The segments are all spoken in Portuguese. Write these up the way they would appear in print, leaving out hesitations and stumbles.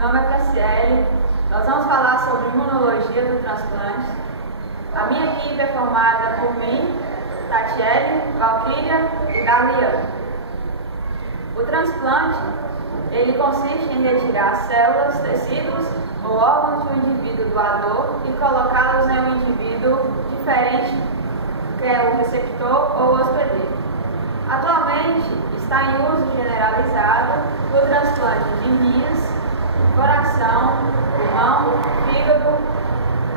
meu nome é Franciele. Nós vamos falar sobre imunologia do transplante. A minha equipe é formada por mim, Tatiele, Valquíria e Darliane. O transplante, ele consiste em retirar células, tecidos ou órgãos de um indivíduo doador e colocá-los em um indivíduo diferente, que é o receptor ou o hospedeiro. Atualmente, está em uso generalizado o transplante de rins, coração, pulmão, fígado,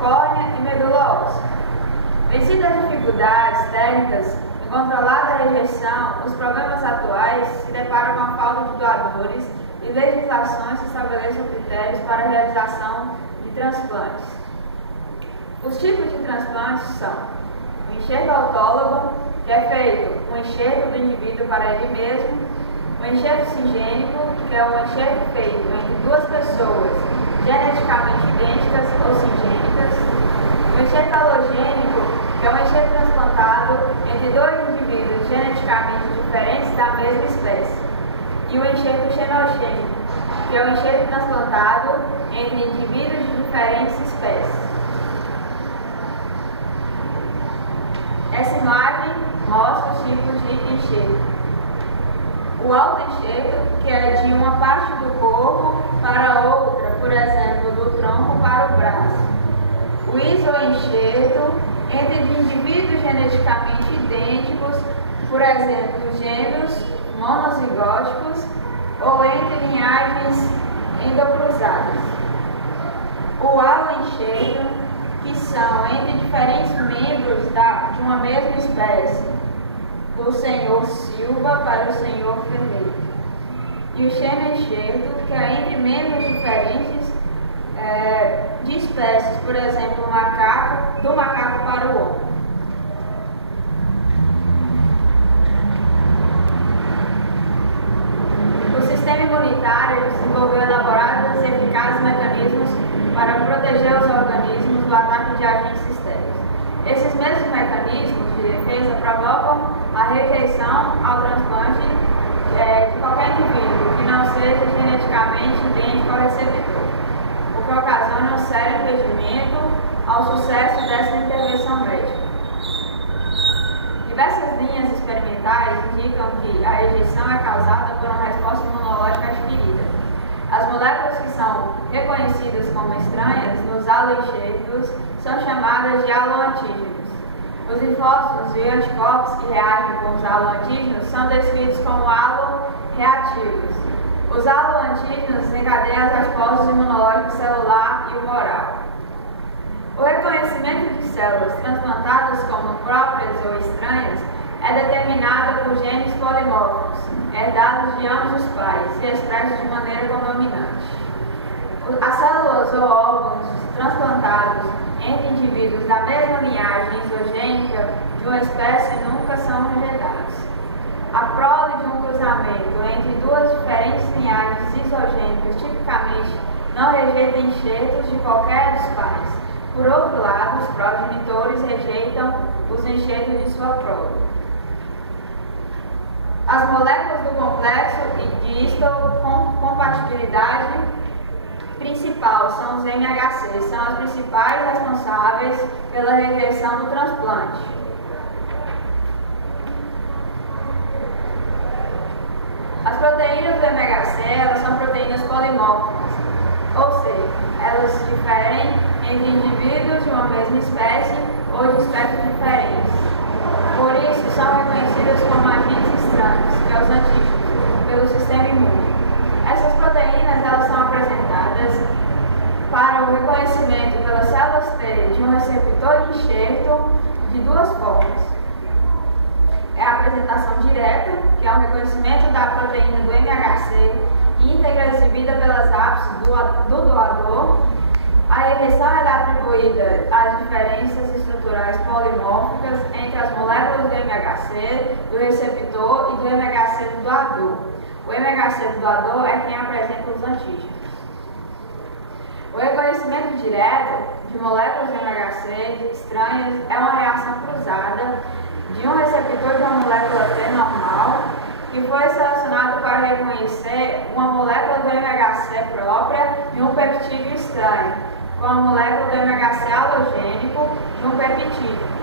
córnea e medula óssea. Vencidas as dificuldades técnicas e controlada a rejeição, os problemas atuais se deparam com a falta de doadores e legislações que estabeleçam critérios para a realização de transplantes. Os tipos de transplantes são o enxerto autólogo, que é feito um enxerto do indivíduo para ele mesmo, o enxerto singênico, que é um enxerto feito entre duas pessoas geneticamente idênticas ou singênicas, o enxerto alogênico, que é um enxerto transplantado entre dois indivíduos geneticamente diferentes da mesma espécie, e o enxerto xenogênico, que é um enxerto transplantado entre indivíduos de diferentes espécies. Essa imagem mostra os tipos de enxerto. O autoenxerto, que é de uma parte do corpo para outra, por exemplo, do tronco para o braço. O isoenxerto, entre indivíduos geneticamente idênticos, por exemplo, gêmeos monozigóticos ou entre linhagens endocruzadas. O aloenxerto, que são entre diferentes membros de uma mesma espécie, do senhor Silva para o senhor Ferreira. E o xenoenxerto, que é entre membros diferentes de espécies, por exemplo, do macaco para o homem. O sistema imunitário desenvolveu elaborados e eficazes mecanismos para proteger os organismos do ataque de agentes externos. Esses mesmos mecanismos de defesa provocam a rejeição ao transplante de qualquer indivíduo que não seja geneticamente idêntico ao receptor, o que ocasiona um sério impedimento ao sucesso dessa intervenção médica. Diversas linhas experimentais indicam que a rejeição é causada por uma resposta imunológica adquirida. As moléculas que são reconhecidas como estranhas nos aloenxertos são chamadas de aloantígenos. Os linfócitos e anticorpos que reagem com os aloantígenos são descritos como aloreativos. Os aloantígenos desencadeiam as respostas imunológicas celular e humoral. O reconhecimento de células transplantadas como próprias ou estranhas é determinado por genes polimórficos, herdados de ambos os pais e expressos de maneira condominante. As células ou órgãos transplantados entre indivíduos da mesma linhagem isogênica de uma espécie nunca são rejeitados. A prole de um cruzamento entre duas diferentes linhagens isogênicas tipicamente não rejeita enxertos de qualquer dos pais. Por outro lado, os progenitores rejeitam os enxertos de sua prole. As moléculas do complexo de histocompatibilidade principal são os MHC, são as principais responsáveis pela rejeição do transplante. As proteínas do MHC, elas são proteínas polimórficas, ou seja, elas diferem entre indivíduos de uma mesma espécie ou de espécies diferentes. Por isso, são reconhecidas como agentes estranhos, que é os antígenos, pelo sistema imune. Essas proteínas, elas são apresentadas para o reconhecimento pelas células T de um receptor de enxerto de duas formas. É a apresentação direta, que é o reconhecimento da proteína do MHC íntegra exibida pelas ápices do doador. A rejeição é atribuída às diferenças estruturais polimórficas entre as moléculas do MHC, do receptor e do MHC do doador. O MHC do doador é quem apresenta os antígenos. O reconhecimento direto de moléculas do MHC estranhas é uma reação cruzada de um receptor de uma molécula T normal que foi selecionado para reconhecer uma molécula do MHC própria e um peptídeo estranho, com a molécula do MHC halogênico e um peptídeo.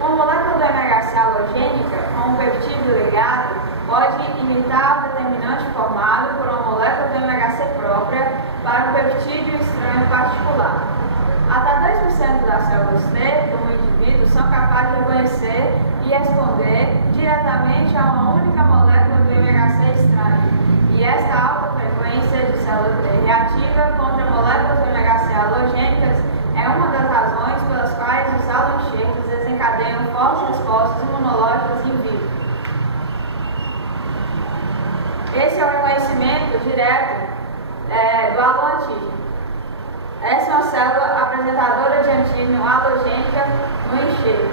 Uma molécula do MHC halogênica com um peptídeo ligado pode imitar o determinante formado por uma molécula do MHC própria para um peptídeo estranho particular. Até 2% das células T de um indivíduo são capazes de reconhecer e responder diretamente a uma única molécula do MHC estranho. E esta alta frequência de célula T reativa contra moléculas do MHC halogênicas é uma das razões pelas quais os haloenxertos desencadeiam fortes respostas imunológicas in vivo. Esse é o reconhecimento direto do haloantígeno. Essa é uma célula apresentadora de antígeno halogênica no enxerto.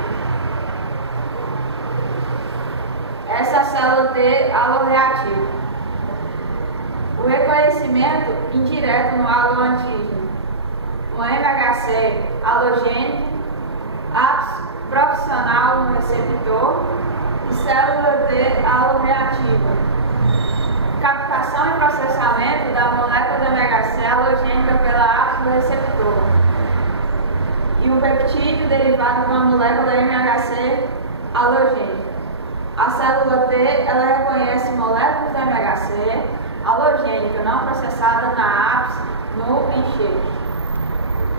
Essa é a célula T haloreativa. O reconhecimento indireto no haloantígeno. O MHC halogênico, ápice profissional no receptor e célula T haloreativa. Captação e processamento da molécula do MHC halogênica pela ápice do receptor. E um peptídeo derivado de uma molécula MHC halogênica. A célula T, ela reconhece moléculas do MHC halogênica não processada na ápice no enxerto.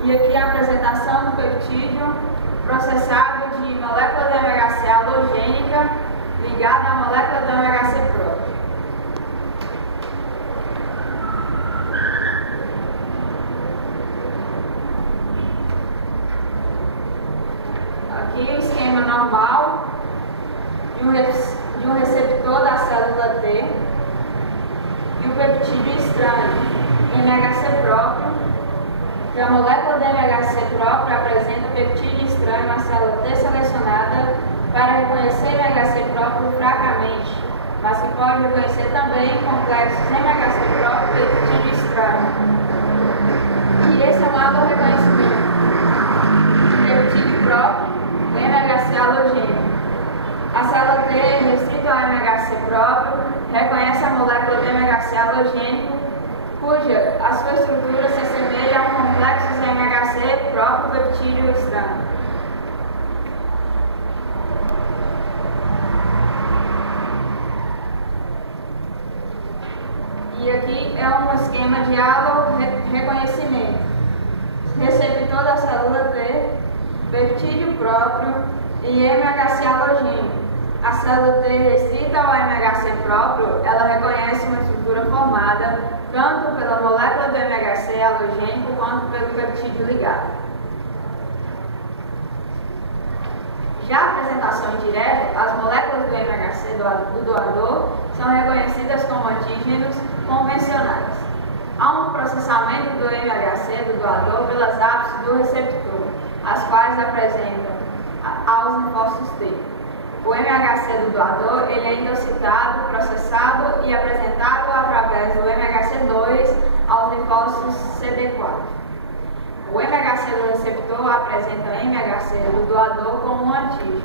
E aqui a apresentação do peptídeo processado de molécula do MHC halogênica ligada à molécula do MHC próprio. Aqui o esquema normal de um receptor da célula T e o peptídeo estranho, MHC próprio, que a molécula do MHC próprio apresenta o peptídeo estranho na célula T selecionada para reconhecer MHC próprio fracamente, mas que pode reconhecer também complexos MHC próprio e peptídeo estranho. E esse é o lado do reconhecimento. Peptídeo próprio, MHC halogênico. A célula T, restrita ao MHC próprio, reconhece a molécula do MHC halogênico, cuja a sua estrutura se assemelha a um complexo de MHC próprio peptídeo estranho. E aqui é um esquema de halo-reconhecimento. Receptor da célula T, peptídeo próprio e MHC halogênico. A célula T restrita ao MHC próprio, ela reconhece uma estrutura formada tanto pela molécula do MHC halogênico quanto pelo peptídeo ligado. Já a apresentação indireta, as moléculas do MHC do doador são reconhecidas como antígenos convencionais. Há um processamento do MHC do doador pelas ápices do receptor, as quais apresentam aos linfócitos T. O MHC do doador ele é endocitado, processado e apresentado através do MHC2 aos linfócitos CD4. O MHC do receptor apresenta o MHC do doador como um antígeno.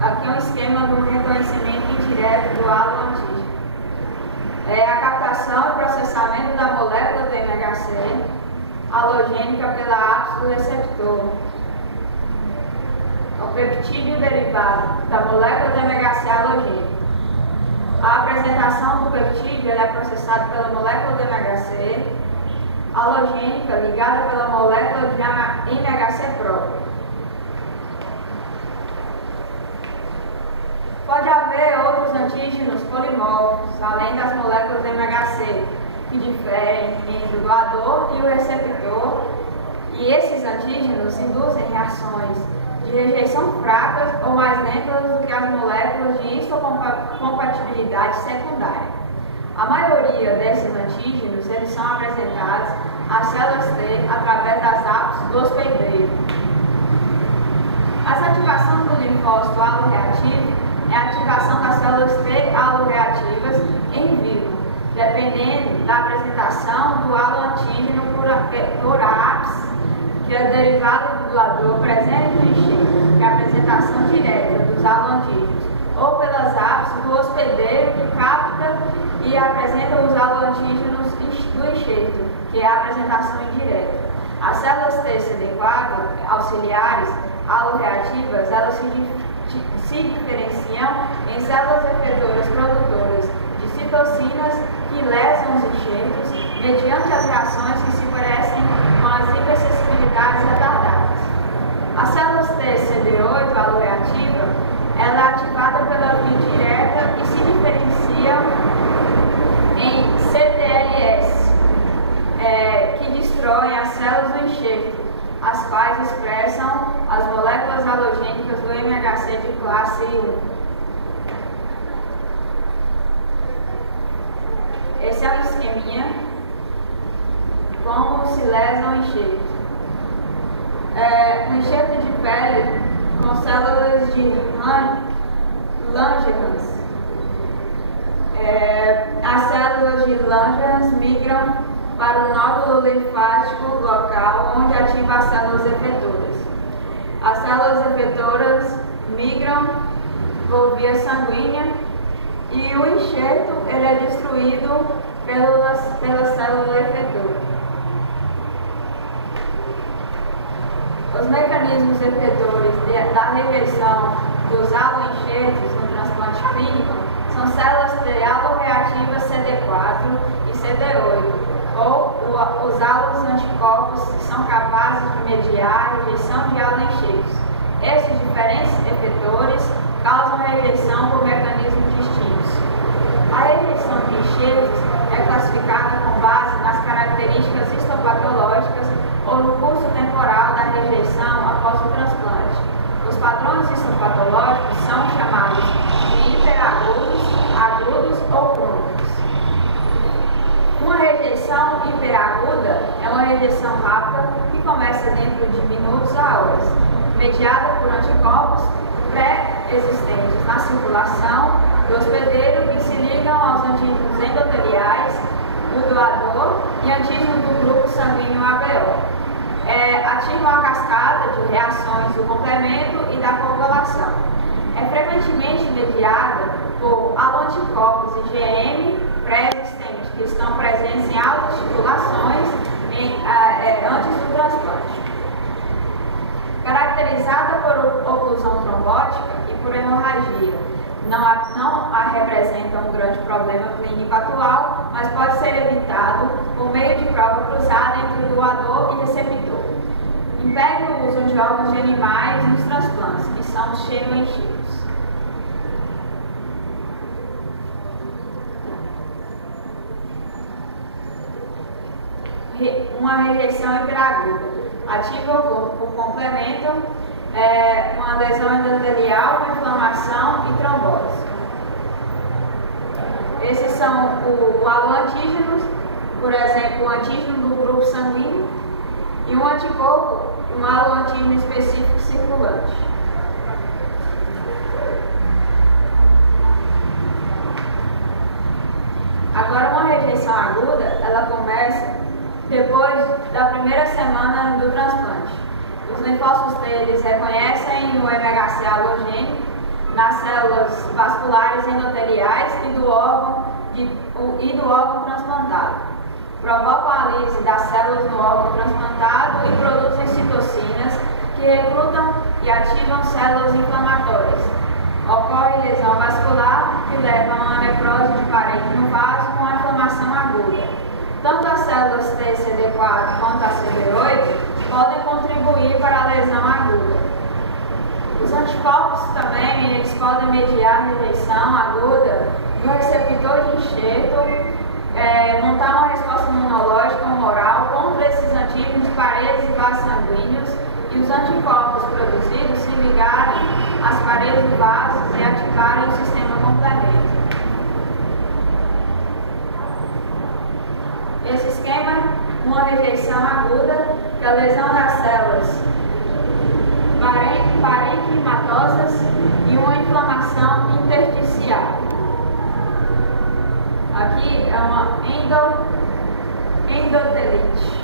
Aqui é um esquema do reconhecimento indireto do haloantígeno. A captação e processamento da molécula do MHC halogênica pela ápice do receptor. O peptídeo derivado da molécula do MHC halogênico. A apresentação do peptídeo é processada pela molécula do MHC halogênica ligada pela molécula de MHC próprio. Pode haver outros antígenos polimórficos, além das moléculas do MHC, que diferem entre o doador e o receptor, e esses antígenos induzem reações de rejeição fracas ou mais lentas do que as moléculas de histocompatibilidade secundária. A maioria desses antígenos eles são apresentados às células T através das ápices do hospedeiro. As ativações do linfócito haloreativo é a ativação das células T haloreativas em vivo, dependendo da apresentação do haloantígeno por ápice, que é derivado do doador presente no enxerto, que é a apresentação direta dos haloantígenos, ou pelas ápices do hospedeiro que capta e apresentam os haloantígenos do enxerto, que é a apresentação indireta. As células T CD4 auxiliares aloreativas, elas se diferenciam em células efetoras produtoras de citocinas que lesam os enxertos mediante as reações que se parecem com as hipersensibilidades retardadas. As células T CD8 aloreativa, ela é ativada pela via direta e se diferencia em CTLS, que destroem as células do enxerto, as quais expressam as moléculas halogênicas do MHC de classe 1. Esse é um esqueminha como se lesa o enxerto. Um enxerto de pele com células de Langerhans. As células de Langerhans migram para o nódulo linfático local, onde ativa as células efetoras. As células efetoras migram por via sanguínea e o enxerto ele é destruído pela célula efetora. Os mecanismos efetores da rejeição dos haloenxertos no transplante clínico são células T aloreativas CD4 e CD8, ou os halos anticorpos que são capazes de mediar a rejeição de haloenxertos. Esses diferentes efetores causam rejeição por mecanismos distintos. A rejeição de enxertos é classificada com base nas características histopatológicas ou no curso temporal da rejeição após o transplante. Os padrões histopatológicos são chamados de hiperagudos, agudos ou crônicos. Uma rejeição hiperaguda é uma rejeição rápida que começa dentro de minutos a horas, mediada por anticorpos pré-existentes na circulação do hospedeiro que se ligam aos antígenos endoteliais do doador e antígenos do grupo sanguíneo ABO. Ativam a cascata de reações do complemento e da coagulação. É frequentemente mediada por aloanticorpos IgM pré-existentes, que estão presentes em altas titulações antes do transplante. Caracterizada por oclusão trombótica e por hemorragia, não a representa um grande problema clínico atual, mas pode ser evitado por meio de prova cruzada entre doador e receptor. Impede o uso de órgãos de animais nos transplantes, que são os xenoenxertos. Uma rejeição hiperaguda. Ativa por complemento, uma lesão endotelial, uma inflamação e trombose. Esses são o haloantígenos, por exemplo, o antígeno do grupo sanguíneo, e um anticorpo, um haloantígeno específico circulante. Agora, uma rejeição aguda, ela começa depois da primeira semana do transplante. Os linfócitos deles reconhecem o MHC halogênico nas células vasculares endoteliais e do órgão transplantado. Provocam a lise das células no órgão transplantado e produzem citocinas que recrutam e ativam células inflamatórias. Ocorre lesão vascular que leva a uma necrose de parede no vaso com a inflamação aguda. Tanto as células T CD4 quanto a CD8 podem contribuir para a lesão aguda. Os anticorpos também eles podem mediar a rejeição aguda do receptor de enxerto, montar uma resposta imunológica humoral contra esses antígenos de paredes e vasos sanguíneos, e os anticorpos produzidos se ligarem às paredes do vaso e ativarem o sistema complemento. Esse esquema, uma rejeição aguda, que é a lesão das células parenquimatosas e uma inflamação intersticial. Aqui é uma endotelite.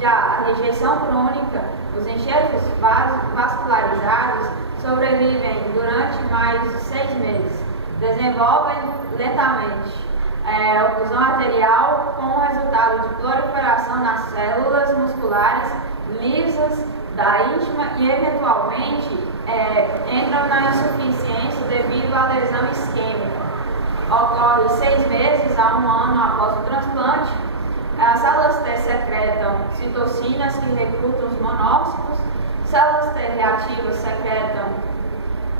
Já rejeição crônica, os enxertos vascularizados sobrevivem durante mais de 6 meses, desenvolvem lentamente oclusão arterial com resultado de proliferação nas células musculares lisas da íntima e, eventualmente, entram na insuficiência devido à lesão isquêmica. Ocorre 6 meses a 1 ano após o transplante. As células T secretam citocinas que recrutam os monócitos, células T reativas secretam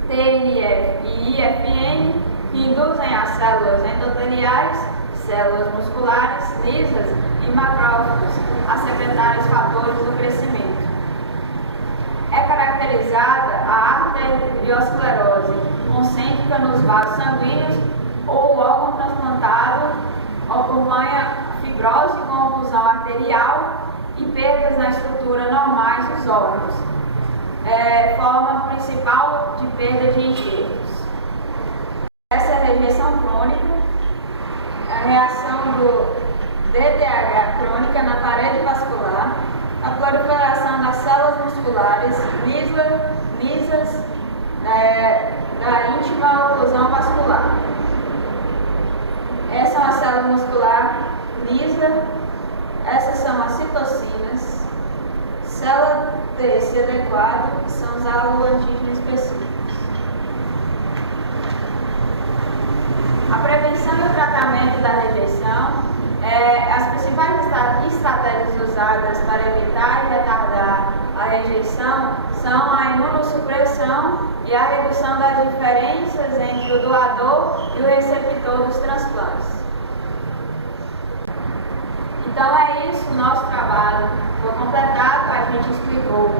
TNF e IFN, que induzem as células endoteliais, células musculares lisas e macrófagos a secretarem os fatores do crescimento. É caracterizada a arteriosclerose concêntrica nos vasos sanguíneos ou o órgão transplantado acompanha fibrose com oclusão arterial e perdas na estrutura normais dos órgãos. Forma principal de perda de enxertos. Essa é a rejeição crônica, a reação do DDH crônica na parede vascular, a proliferação das células musculares lisas da íntima oclusão vascular. Essa é uma célula muscular lisa, essas são as citocinas, célula T CD4, que são os autoantígenos específicos. A prevenção e o tratamento da rejeição, as principais estratégias usadas para evitar e retardar a rejeição são a imunossupressão e a redução das diferenças entre o doador e o receptor dos transplantes. Então é isso o nosso trabalho. Foi completado, a gente explicou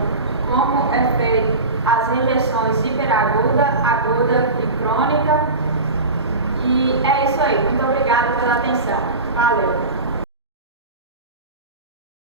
como é feito as rejeições hiperaguda, aguda e crônica. E é isso aí. Muito obrigada pela atenção. Valeu!